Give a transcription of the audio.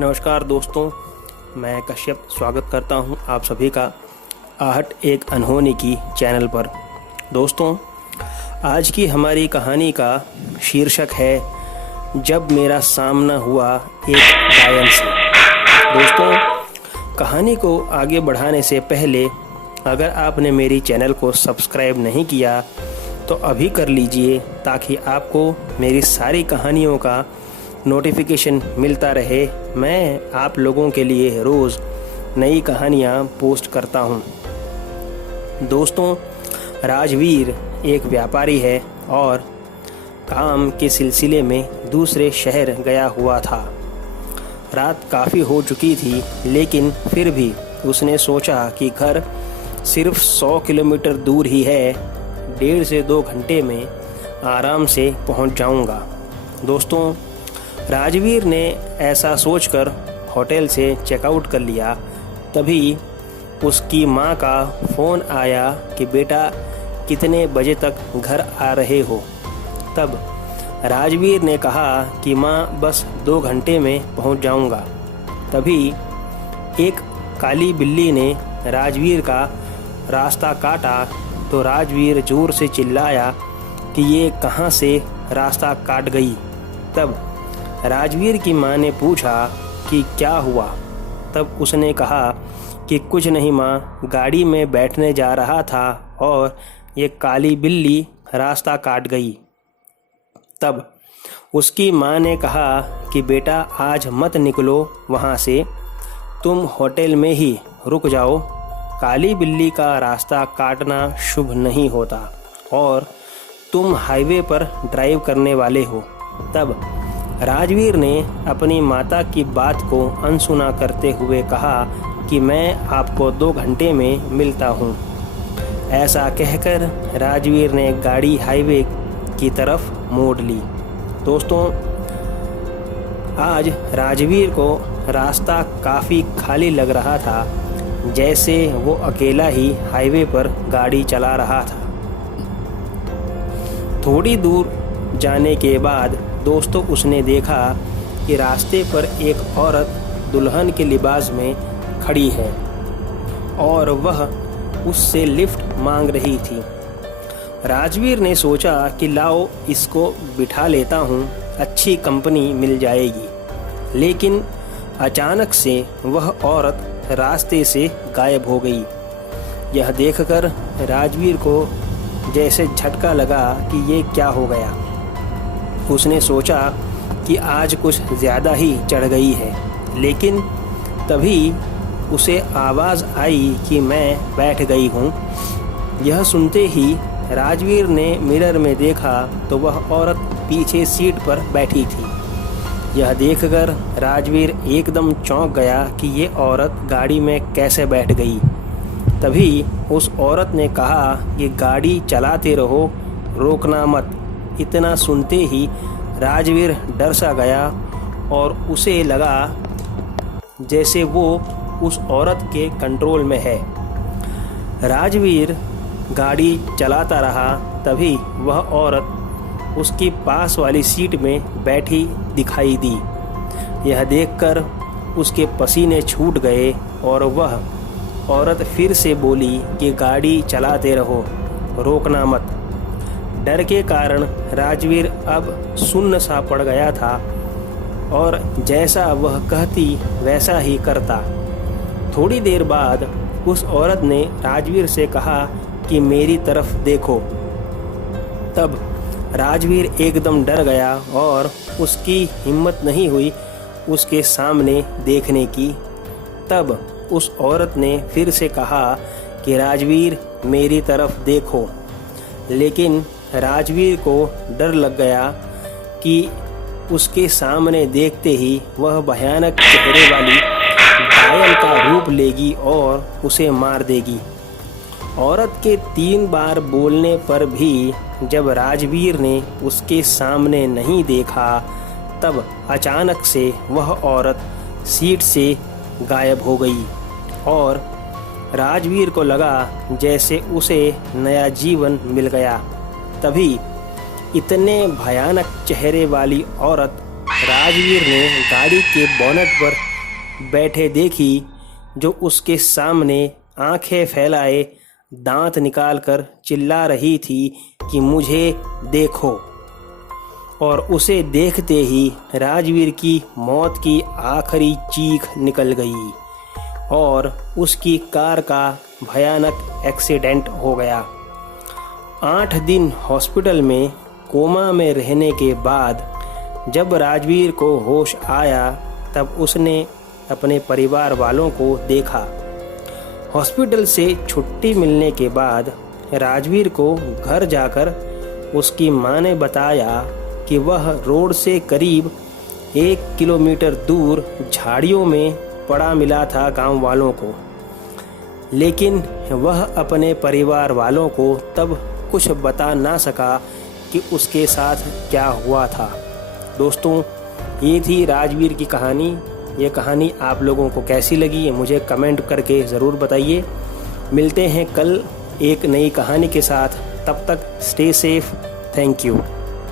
नमस्कार दोस्तों, मैं कश्यप स्वागत करता हूं आप सभी का आहट एक अनहोनी की चैनल पर। दोस्तों, आज की हमारी कहानी का शीर्षक है जब मेरा सामना हुआ एक गायन से। दोस्तों, कहानी को आगे बढ़ाने से पहले अगर आपने मेरी चैनल को सब्सक्राइब नहीं किया तो अभी कर लीजिए, ताकि आपको मेरी सारी कहानियों का नोटिफिकेशन मिलता रहे। मैं आप लोगों के लिए रोज़ नई कहानियाँ पोस्ट करता हूँ। दोस्तों, राजवीर एक व्यापारी है और काम के सिलसिले में दूसरे शहर गया हुआ था। रात काफ़ी हो चुकी थी, लेकिन फिर भी उसने सोचा कि घर सिर्फ 100 किलोमीटर दूर ही है, 1.5 से 2 घंटे में आराम से पहुंच जाऊंगा। दोस्तों, राजवीर ने ऐसा सोचकर होटल से चेकआउट कर लिया। तभी उसकी माँ का फ़ोन आया कि बेटा कितने बजे तक घर आ रहे हो। तब राजवीर ने कहा कि माँ बस 2 घंटे में पहुँच जाऊँगा। तभी एक काली बिल्ली ने राजवीर का रास्ता काटा तो राजवीर जोर से चिल्लाया कि ये कहाँ से रास्ता काट गई। तब राजवीर की माँ ने पूछा कि क्या हुआ। तब उसने कहा कि कुछ नहीं माँ, गाड़ी में बैठने जा रहा था और ये काली बिल्ली रास्ता काट गई। तब उसकी माँ ने कहा कि बेटा आज मत निकलो वहाँ से, तुम होटल में ही रुक जाओ। काली बिल्ली का रास्ता काटना शुभ नहीं होता और तुम हाईवे पर ड्राइव करने वाले हो। तब राजवीर ने अपनी माता की बात को अनसुना करते हुए कहा कि मैं आपको 2 घंटे में मिलता हूँ। ऐसा कहकर राजवीर ने गाड़ी हाईवे की तरफ मोड़ ली। दोस्तों, आज राजवीर को रास्ता काफ़ी खाली लग रहा था, जैसे वो अकेला ही हाईवे पर गाड़ी चला रहा था। थोड़ी दूर जाने के बाद दोस्तों उसने देखा कि रास्ते पर एक औरत दुल्हन के लिबास में खड़ी है और वह उससे लिफ्ट मांग रही थी। राजवीर ने सोचा कि लाओ इसको बिठा लेता हूँ, अच्छी कंपनी मिल जाएगी। लेकिन अचानक से वह औरत रास्ते से गायब हो गई। यह देखकर राजवीर को जैसे झटका लगा कि ये क्या हो गया। उसने सोचा कि आज कुछ ज़्यादा ही चढ़ गई है, लेकिन तभी उसे आवाज़ आई कि मैं बैठ गई हूँ। यह सुनते ही राजवीर ने मिरर में देखा तो वह औरत पीछे सीट पर बैठी थी। यह देखकर राजवीर एकदम चौंक गया कि ये औरत गाड़ी में कैसे बैठ गई। तभी उस औरत ने कहा कि गाड़ी चलाते रहो, रोकना मत। इतना सुनते ही राजवीर डर सा गया और उसे लगा जैसे वो उस औरत के कंट्रोल में है। राजवीर गाड़ी चलाता रहा। तभी वह औरत उसकी पास वाली सीट में बैठी दिखाई दी। यह देखकर उसके पसीने छूट गए और वह औरत फिर से बोली कि गाड़ी चलाते रहो, रोकना मत। डर के कारण राजवीर अब सुन्न सा पड़ गया था और जैसा वह कहती वैसा ही करता। थोड़ी देर बाद उस औरत ने राजवीर से कहा कि मेरी तरफ देखो। तब राजवीर एकदम डर गया और उसकी हिम्मत नहीं हुई उसके सामने देखने की। तब उस औरत ने फिर से कहा कि राजवीर मेरी तरफ देखो। लेकिन राजवीर को डर लग गया कि उसके सामने देखते ही वह भयानक चेहरे वाली घायल का रूप लेगी और उसे मार देगी। औरत के 3 बार बोलने पर भी जब राजवीर ने उसके सामने नहीं देखा, तब अचानक से वह औरत सीट से गायब हो गई और राजवीर को लगा जैसे उसे नया जीवन मिल गया। तभी इतने भयानक चेहरे वाली औरत राजवीर ने गाड़ी के बोनट पर बैठे देखी, जो उसके सामने आंखें फैलाए दांत निकालकर चिल्ला रही थी कि मुझे देखो। और उसे देखते ही राजवीर की मौत की आखिरी चीख निकल गई और उसकी कार का भयानक एक्सीडेंट हो गया। 8 दिन हॉस्पिटल में कोमा में रहने के बाद जब राजवीर को होश आया, तब उसने अपने परिवार वालों को देखा। हॉस्पिटल से छुट्टी मिलने के बाद राजवीर को घर जाकर उसकी मां ने बताया कि वह रोड से करीब 1 किलोमीटर दूर झाड़ियों में पड़ा मिला था गांव वालों को। लेकिन वह अपने परिवार वालों को तब कुछ बता ना सका कि उसके साथ क्या हुआ था। दोस्तों, ये थी राजवीर की कहानी। ये कहानी आप लोगों को कैसी लगी, ये मुझे कमेंट करके ज़रूर बताइए। मिलते हैं कल एक नई कहानी के साथ। तब तक स्टे सेफ। Thank you.